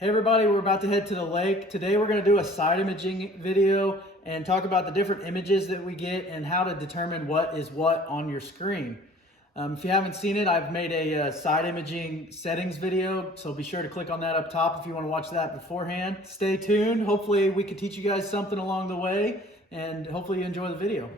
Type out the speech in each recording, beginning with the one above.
Hey everybody, we're about to head to the lake. Today we're going to do a side imaging video and talk about the different images that we get and how to determine what is what on your screen. If you haven't seen it, I've made a side imaging settings video, so be sure to click on that up top if you want to watch that beforehand. Stay tuned. Hopefully we can teach you guys something along the way, and hopefully you enjoy the video.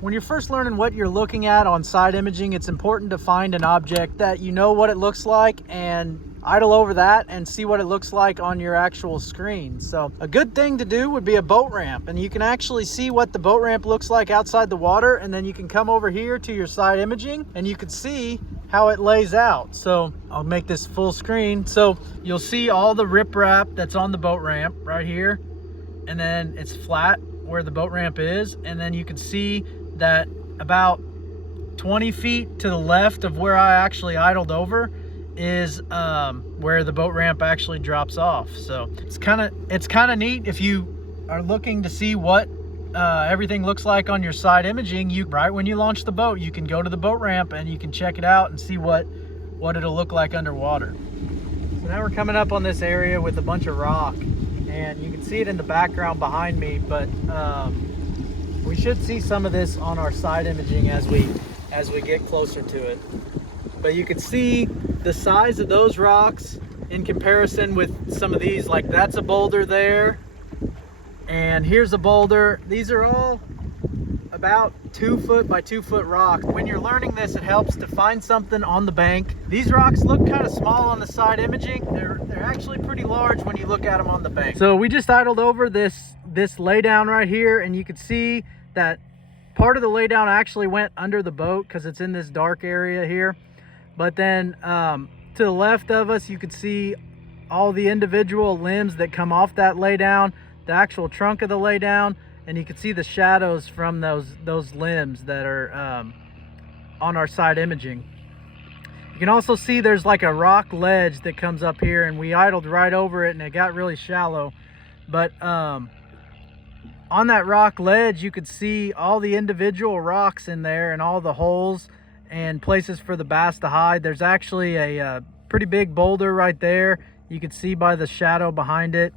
When you're first learning what you're looking at on side imaging, it's important to find an object that you know what it looks like and idle over that and see what it looks like on your actual screen. So a good thing to do would be a boat ramp, and you can actually see what the boat ramp looks like outside the water, and then you can come over here to your side imaging and you can see how it lays out. So I'll make this full screen. So you'll see all the riprap that's on the boat ramp right here, and then it's flat where the boat ramp is, and then you can see that about 20 feet to the left of where I actually idled over is where the boat ramp actually drops off. So it's kind of neat if you are looking to see what everything looks like on your side imaging. Right when you launch the boat, you can go to the boat ramp and you can check it out and see what it'll look like underwater. So now we're coming up on this area with a bunch of rock, and you can see it in the background behind me, but we should see some of this on our side imaging as we get closer to it. But you can see the size of those rocks in comparison with some of these. Like, that's a boulder there, and here's a boulder. These are all about 2 foot by 2 foot rock. When you're learning this, it helps to find something on the bank. These rocks look kind of small on the side imaging. They're actually pretty large when you look at them on the bank. So we just idled over this laydown right here, and you can see that part of the laydown actually went under the boat because it's in this dark area here. But then to the left of us, you can see all the individual limbs that come off that laydown, the actual trunk of the laydown, and you can see the shadows from those limbs that are on our side imaging. You can also see there's like a rock ledge that comes up here, and we idled right over it and it got really shallow. But on that rock ledge, you could see all the individual rocks in there and all the holes and places for the bass to hide. There's actually a pretty big boulder right there. You can see by the shadow behind it.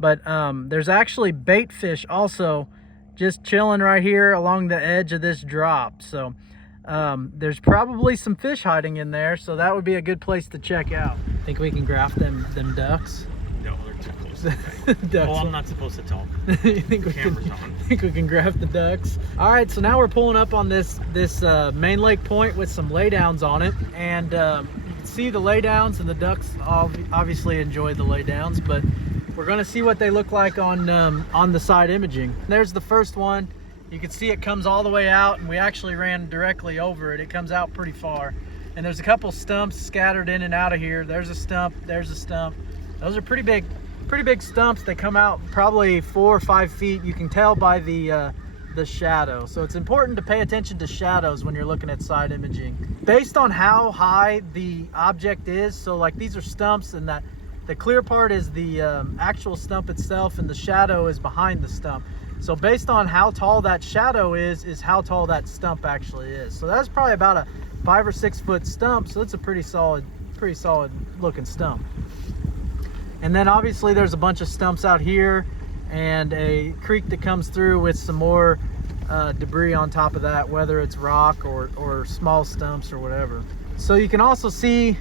But there's actually bait fish also just chilling right here along the edge of this drop. So there's probably some fish hiding in there, so that would be a good place to check out. Think we can graph them ducks? No, they're too close. Ducks. Well, I'm not supposed to talk. You think we can graph the ducks? All right, so now we're pulling up on this main lake point with some laydowns on it, and you can see the laydowns, and the ducks obviously enjoy the laydowns, but we're going to see what they look like on the side imaging. There's the first one. You can see it comes all the way out, and we actually ran directly over it. It comes out pretty far, and there's a couple stumps scattered in and out of here. There's a stump, there's a stump. Those are pretty big stumps. They come out probably 4 or 5 feet. You can tell by the shadow. So it's important to pay attention to shadows when you're looking at side imaging. Based on how high the object is, so like these are stumps, and that the clear part is the actual stump itself, and the shadow is behind the stump. So based on how tall that shadow is how tall that stump actually is. So that's probably about a 5 or 6 foot stump. So it's a pretty solid looking stump. And then obviously there's a bunch of stumps out here and a creek that comes through with some more debris on top of that, whether it's rock or small stumps or whatever. So you can also see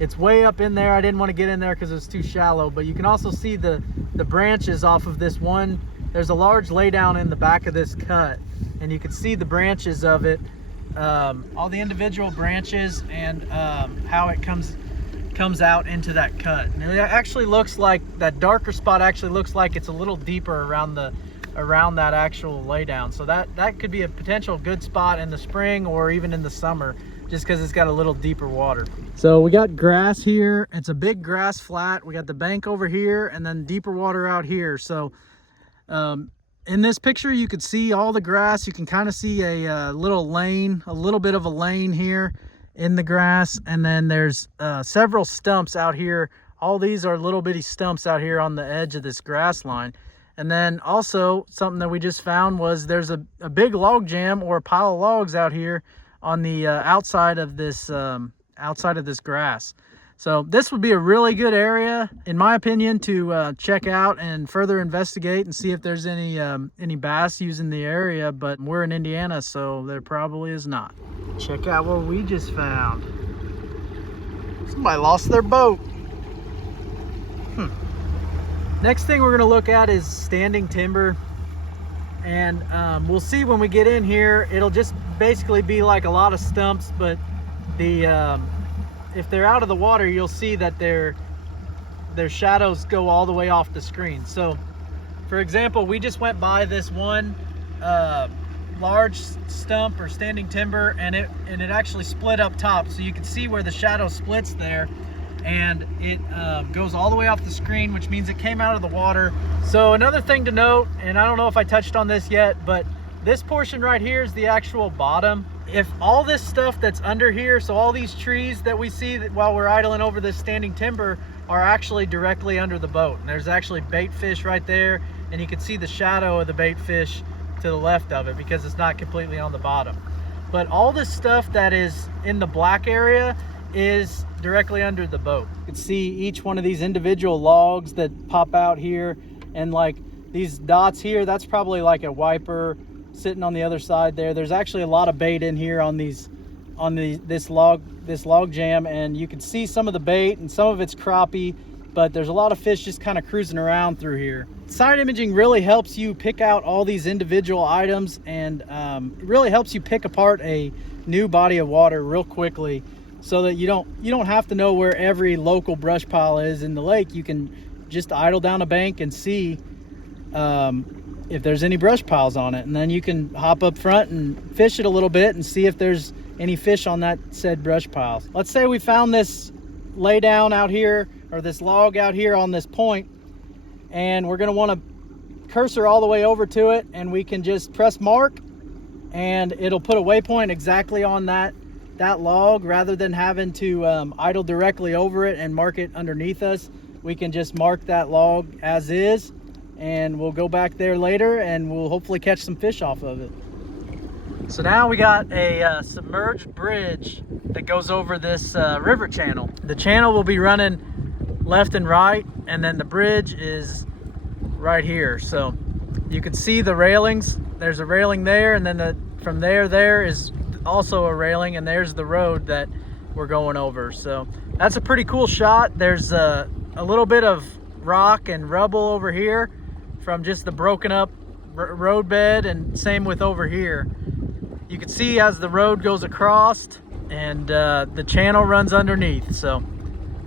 it's way up in there. I didn't want to get in there because it was too shallow, but you can also see the branches off of this one. There's a large laydown in the back of this cut, and you can see the branches of it, all the individual branches, and how it comes out into that cut. And it actually looks like that darker spot actually looks like it's a little deeper around that actual laydown. So that could be a potential good spot in the spring or even in the summer, just because it's got a little deeper water. So we got grass here. It's a big grass flat. We got the bank over here and then deeper water out here. So in this picture, you could see all the grass. You can kind of see a little bit of a lane here in the grass, and then there's several stumps out here. All these are little bitty stumps out here on the edge of this grass line, And then also something that we just found was there's a big log jam or a pile of logs out here on the outside of this grass. So this would be a really good area, in my opinion, to check out and further investigate and see if there's any bass using the area. But we're in Indiana, so there probably is not. Check out what we just found. Somebody lost their boat. Next thing we're going to look at is standing timber. And we'll see when we get in here. It'll just basically be like a lot of stumps, but if they're out of the water, you'll see that their shadows go all the way off the screen. So for example, we just went by this one large stump or standing timber, and it actually split up top, so you can see where the shadow splits there, and it goes all the way off the screen, which means it came out of the water. So another thing to note, and I don't know if I touched on this yet, but this portion right here is the actual bottom. If all this stuff that's under here, so all these trees that we see that while we're idling over this standing timber, are actually directly under the boat. And there's actually bait fish right there, and you can see the shadow of the bait fish to the left of it because it's not completely on the bottom. But all this stuff that is in the black area is directly under the boat. You can see each one of these individual logs that pop out here, and like these dots here, that's probably like a wiper sitting on the other side there. There's actually a lot of bait in here on this log jam, and you can see some of the bait and some of it's crappie, but there's a lot of fish just kind of cruising around through here. Side imaging really helps you pick out all these individual items, and it really helps you pick apart a new body of water real quickly, so that you don't have to know where every local brush pile is in the lake. You can just idle down a bank and see if there's any brush piles on it, and then you can hop up front and fish it a little bit and see if there's any fish on that said brush pile. Let's say we found this lay down out here, or this log out here on this point, and we're going to want to cursor all the way over to it, and we can just press mark, and it'll put a waypoint exactly on that log. Rather than having to idle directly over it and mark it underneath us, we can just mark that log as is, and we'll go back there later and we'll hopefully catch some fish off of it. So now we got a submerged bridge that goes over this river channel. The channel will be running left and right, and then the bridge is right here. So you can see the railings. There's a railing there, and then from there is also a railing, and there's the road that we're going over. So that's a pretty cool shot. There's a little bit of rock and rubble over here from just the broken up road bed, and same with over here. You can see as the road goes across, and the channel runs underneath. So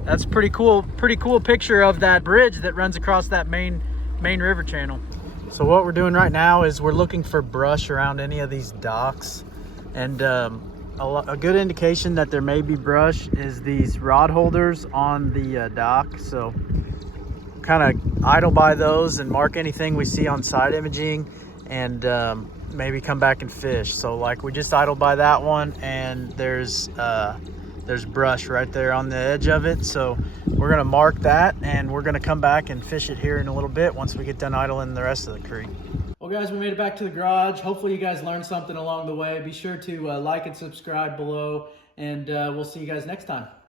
that's pretty cool picture of that bridge that runs across that main river channel. So what we're doing right now is we're looking for brush around any of these docks, and a good indication that there may be brush is these rod holders on the dock. So kind of idle by those and mark anything we see on side imaging, and maybe come back and fish. So like we just idled by that one, and there's brush right there on the edge of it. So we're gonna mark that, and we're gonna come back and fish it here in a little bit once we get done idling the rest of the creek. Well guys, we made it back to the garage. Hopefully you guys learned something along the way. Be sure to like and subscribe below, and we'll see you guys next time.